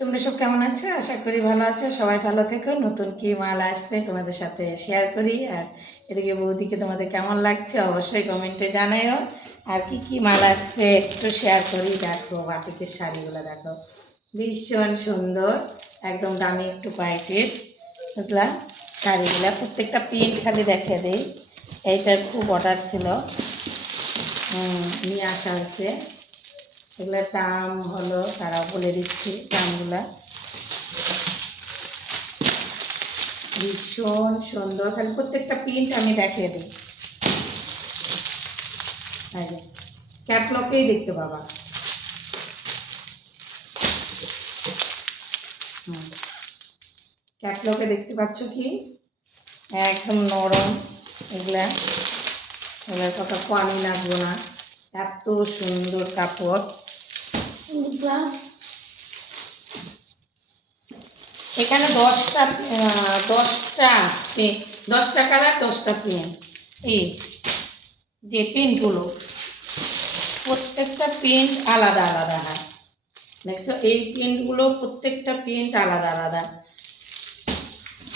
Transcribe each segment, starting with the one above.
তোমরা সব কেমন আছো? আশা করি ভালো আছো। সবাই ভালো থেকো। নতুন কি মাল আসছে তোমাদের সাথে শেয়ার করি। আর এদিকে বৌদিকে তোমাদের কেমন লাগছে অবশ্যই কমেন্টে জানাইও। আর কি কি মাল আসছে একটু শেয়ার করি। দেখো বাটিকের শাড়িগুলো দেখো, ভীষণ সুন্দর, একদম দামি একটু কোয়ালিটির, বুঝলা শাড়িগুলো। প্রত্যেকটা প্রিন্ট খালি দেখে দিই। এইটার খুব অর্ডার ছিল, নিয়ে আসা হয়েছে। এগুলোর দাম হলো, তারাও বলে দিচ্ছি দামগুলা। ভীষণ সুন্দর, খালি প্রত্যেকটা প্রিন্ট আমি দেখিয়ে দিই। আগে ক্যাটলগেই দেখতে পাবা। ক্যাটলগে দেখতে পাচ্ছ কি একদম নরম। এগুলা এগুলোর কথা পানি লাগবো না, এত সুন্দর কাপড়। এখানে 10টা 10টা কালার, 10টা প্রিন্ট। এই যে প্রিন্টগুলো, প্রত্যেকটা প্রিন্ট আলাদা আলাদা হয়। দেখছো এই প্রিন্টগুলো প্রত্যেকটা প্রিন্ট আলাদা আলাদা।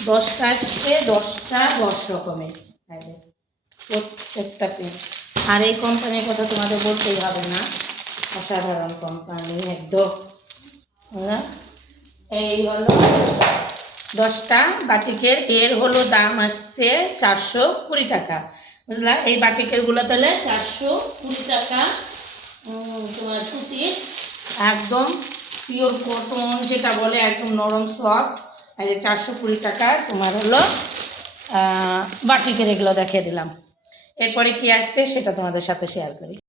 10টা আসছে, 10টা 10 রকমের প্রত্যেকটা প্রিন্ট। আর এই কোম্পানির কথা তোমাদের বলতেই হবে না, অসাধারণ কোম্পানি একদম। এই হলো 10টা বাটিকের, এর হলো দাম আসছে 420 টাকা, বুঝলা। এই বাটিকেরগুলো তাহলে 420 টাকা। তোমার সুতির একদম পিওর কটন যেটা বলে, একদম নরম সফট। এই যে 420 টাকা তোমার হলো বাটিকের। এগুলো দেখিয়ে দিলাম। এরপরে কি আসছে সেটা তোমাদের সাথে শেয়ার করি।